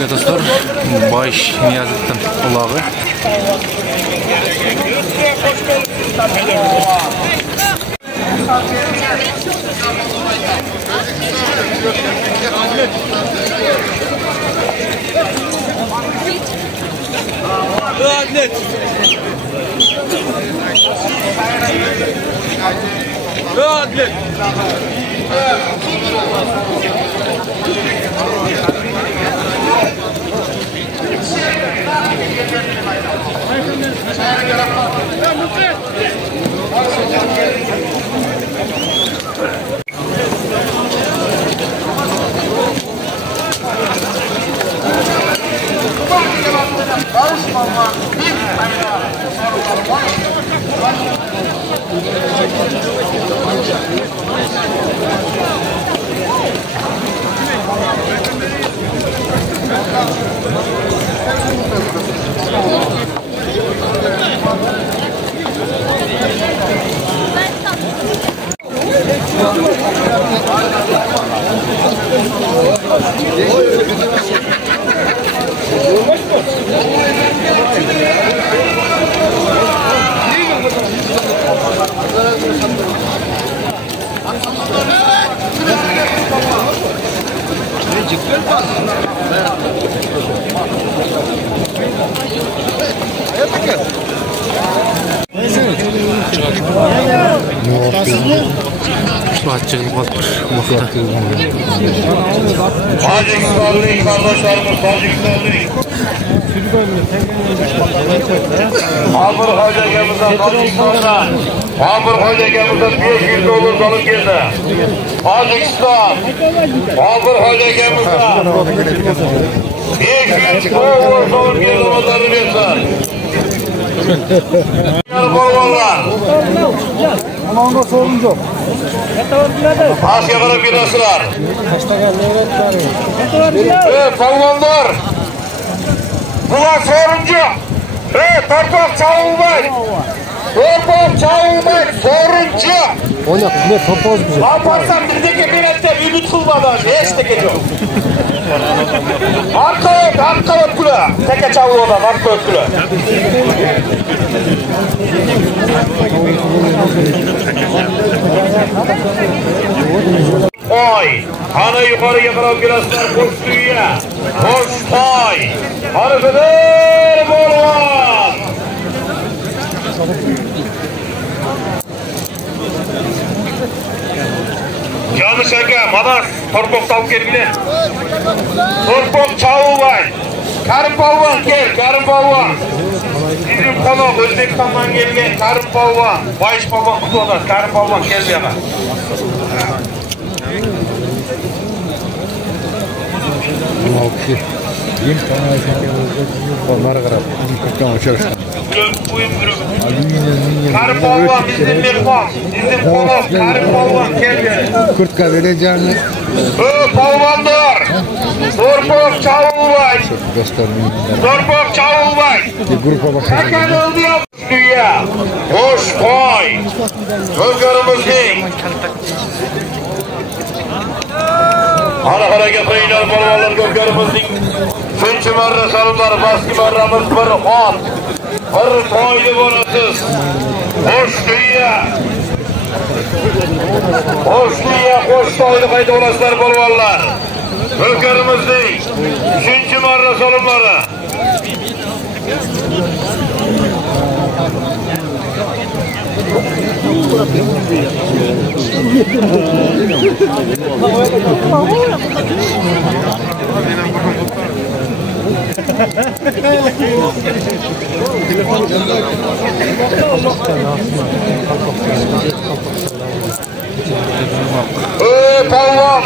aka dostlar, Baş Niyazat'tan ulağı. Adlet. Adlet. Açıklık olmuş. Tacikistanlıyız kardeşlerimiz, Tacikistanlıyız. Hamur Hocagemizden Tacikistan'dan, Hamur Hocagemizden 500 dolar alıp geldi. Tacikistan, Hamur Hocagemizden 500 dolar alıp geldi, onları versin. Bolvanlar. Amanında sorun yok. Asya kadar binasılar. Bolvanlar. Buna sorun yok. Torpak çağılmayın. Torpak çağılmayın. Sorun yok. O ne topoz bize. Alparslan bizdeki millette ümit kılmadan hiç de geliyor. Arka ötkülü. Teke çağıl olan arka ötkülü. Oy, ana yukarı yakalan birazlar koş dünya. Koş oy. Harfeder bolvan. Canı şaka, manas, torpok tavuk gelgile. Torpok çağı var. Karım Palvan gel, Karım Palvan. Bizim konak Özbekistan'dan gelgen Karım Palvan. Bayış Palvan kutu olan Karım Palvan gel yana. Karım Palvan bizim mehman, bizim konak Karım Palvan gel yana. Kurtka vereceğini. Palvanlar, torpok çağılmay. Torpok çağılmay. Hemen öldü ya dünya. Hoş koy. Gözlerimiz değil. Ana hareket eyler balvalar gözlerimiz değil. Çünkü marra sarımlar, baskı marramız bir hot. Bir koydu bonasız. Hoş dünya. Hoş dünya, hoş koydu kaydı olasılar balvalar. Gözlerimiz değil. Çünkü marra sarımları. Palvan,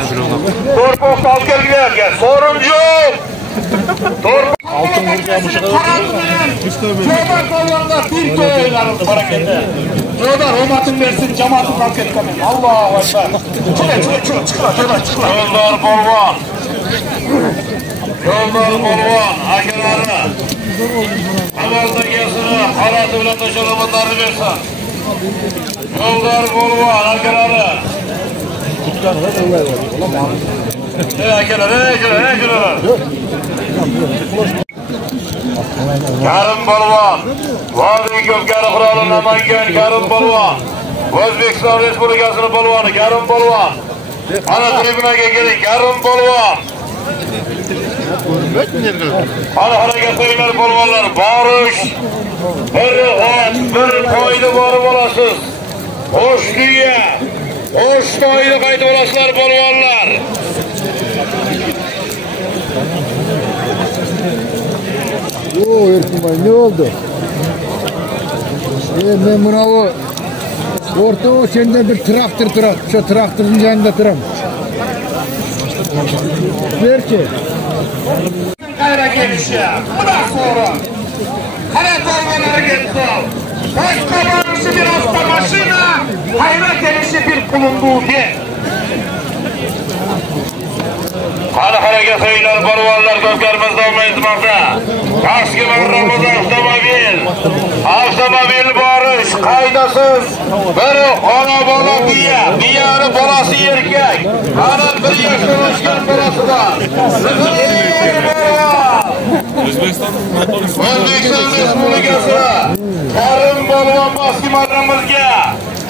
torpok kalkerlerken sorun yok. Altın vurgamışı Çoğdar Palvan'da bir köy yarıldı harekette. Çoğdar Romat'ın versin cemaatı kalk etmeyin. Allah'a ekber. Çıkla. Çoğdar Palvan. Çoğdar Palvan. Hakelerine. Havarda yazını, haratı bile taşırımınları versin. Çoğdar Palvan. Hakelerine. Hakelerine. Karim Polvon, Vodiy Ko'pkari qiroli Namangan Karim Polvon, O'zbekiston Respublikasining polvoni Karim Polvon. Ana tribunaga keling, Karim Polvon. Ana harakat qilinglar polvonlar, borish. Bir ot, bir qo'yni borib olasiz. Xo'sh tuya, xo'sh to'yni qaytib olasizlar polvonlar. Oo Erkinbay ne oldu? Ben buna o orta o sende bir traktör durar. Şu traktörün yanında duram. Ver ki. Kayra gelişi. Bundan sonra hayat olmaları gitti. Baş kabarışı bir hasta maşina. Kayra gelişi bir bulunduğu bir. Hadi hareket sayılar, barvarlar, gözlerimizde olmayız mağda. Kaski mağramız avtomobil barış, kaydasız. Biri ona bola diğeri bolası erkek. Kanın bir yaştan uçkan bolası da. Özbekistan Respublikası Karim Polvon baski mağramızga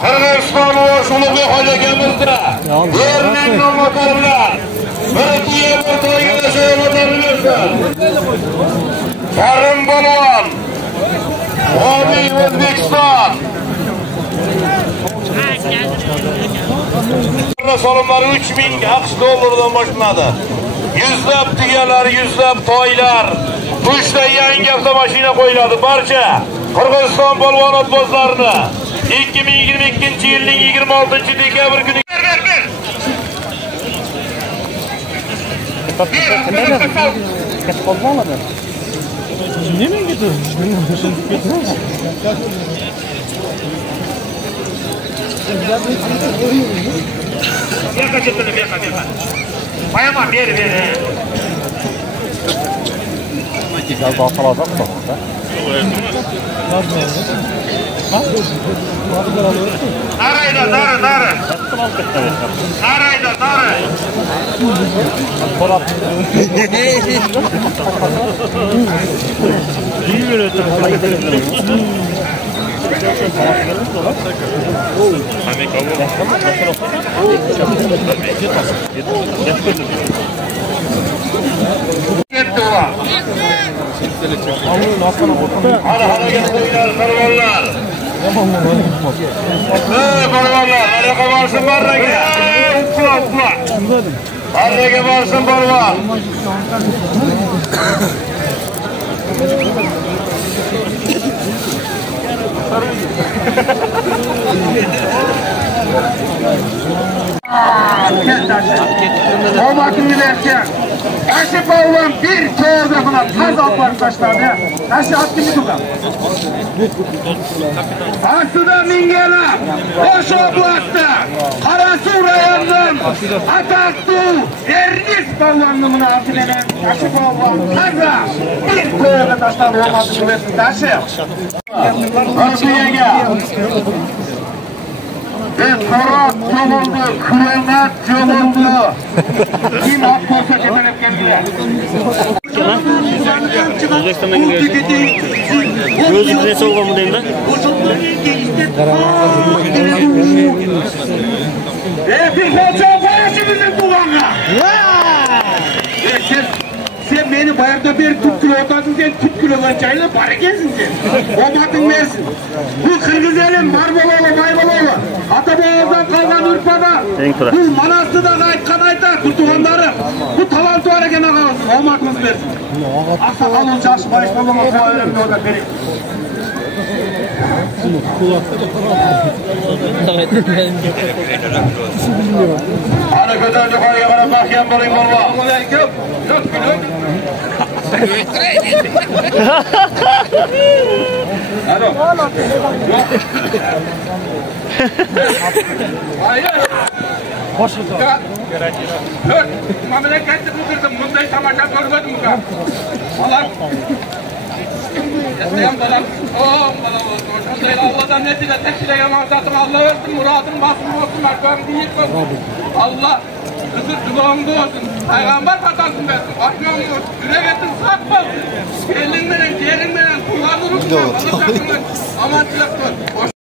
Kırgızistan Oş Ulug'u hocakamızda yerinin nomotorlar bir diye bir to'yga şehirlerini versin. Karim Polvon Vodiy O'zbekiston solimlari 3000 AQSh dollaridan boshladi. Yuzlab tuyalar, yuzlab toylar, 3 ta yangi avtomashina qo'yiladi barcha Qirg'iziston polvon otbozlarini 2022 yilning 26 dekabr kuni Bayama beri. Güzel bağsalacak mı? Narayda. Hadi hareket koyular, karıvallar. Karıvallar, hareket varsın barrage. Ukla. Barrage varsın barvar. Olmakın giderken Taşı Polvon bir çoğurdakına taz almak taşladı. Taşı attı mı tutan? Asıda Mingela, Koş Oblastı, Karasu rayonunun Ataktu, Ernis Polvonluğuna afilenen Taşı Polvon taza bir çoğurda taşladı olmakın giderken taşı. Asıyaga. Korat yolundu, kıyamet yolundu. Kim hak olsa temelep geldiler. Özbekistan'dan geliyor. Gözlük nesi olur mu deyim de? Bir koca parası bizim kulağına. Sen beni bayırda bir tut kilo otasın, sen tut kilodan çayla para gelsin sen. Olmadın versin. Bu Kırgız elim, Marboloğlu, Mayboloğlu. Ataboğaz'dan kalgan Urfa'da. Bu Manaslı'da aytkan aytar, Kurtuğanları. Bu talantu harekene kalsın, olmadınız versin. Aksa kalın çarşı bayışmalama koğa önemli orada vereyim. Ana gözler yukarıya kadar bakyan bulayım valla. Yok gülüm. Alo. Hayır. Hoş bulduk. Dur. Memleketli bu kızım. Bunday tamaşa görmedim mi? Allah'ım. Yastayam dalam. Allah'dan ne dile tekile yamanzatım. Allah versin muradın basın olsun. Merkabim değil mi? Allah kızır kulağımda olsun. Peygamber patasın versin. Başkanı yüregetin satma. Gelin menen, kullanırım. Amançılık var.